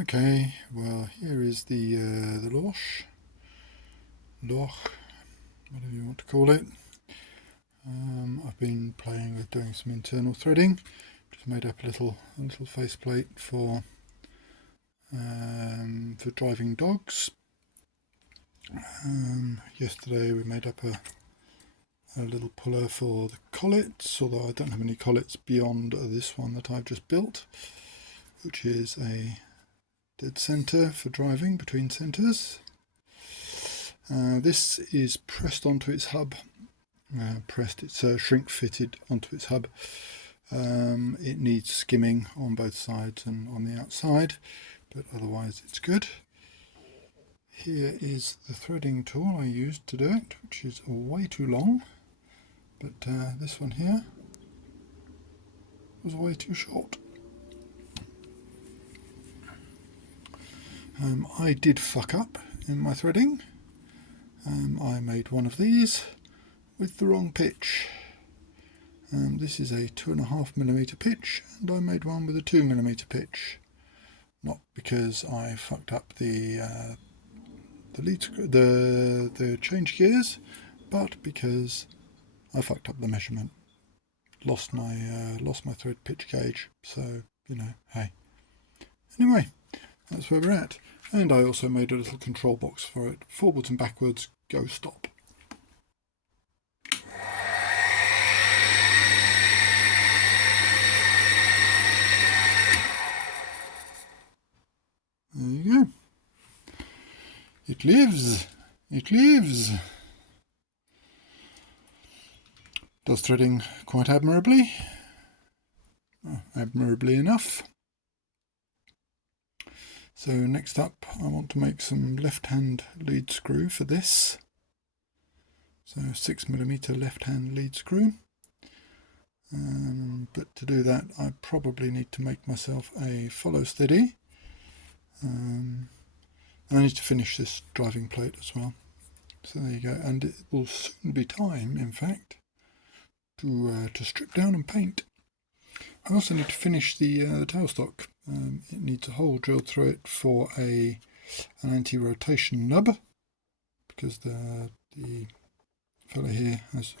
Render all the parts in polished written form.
Okay, well here is the Lorch, whatever you want to call it. I've been playing with doing some internal threading. Just made up a little faceplate for driving dogs. Yesterday we made up a little puller for the collets, although I don't have any collets beyond this one that I've just built, which is a dead centre for driving between centres. This is pressed onto its hub. It's shrink fitted onto its hub. It needs skimming on both sides and on the outside, but otherwise it's good. Here is the threading tool I used to do it, which is way too long, but this one here was way too short. I did fuck up in my threading. I made one of these with the wrong pitch. This is a 2.5mm pitch, and I made one with a 2mm pitch. Not because I fucked up the change gears, but because I fucked up the measurement. Lost my thread pitch gauge. So hey. Anyway, that's where we're at. And I also made a little control box for it. Forwards and backwards, go stop. There you go. It lives. It lives. Does threading quite admirably. Admirably enough. So next up I want to make some left-hand lead screw for this. So 6mm left-hand lead screw. But to do that I probably need to make myself a follow steady. I need to finish this driving plate as well. So there you go, and it will soon be time, in fact, to strip down and paint. I also need to finish the tailstock. It needs a hole drilled through it for an anti-rotation nub, because the fella here has,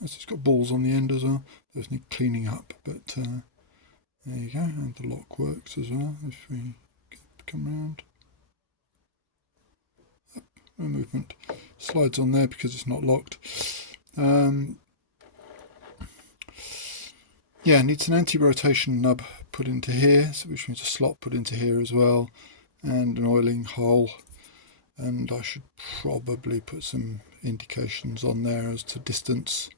it's got balls on the end as well. Those need cleaning up, but there you go, and the lock works as well if we come round. No movement. Slides on there because it's not locked. Yeah, needs an anti-rotation nub put into here, which means a slot put into here as well, and an oiling hole. And I should probably put some indications on there as to distance,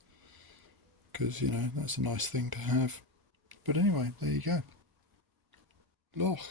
because that's a nice thing to have. But anyway, there you go. Lorch.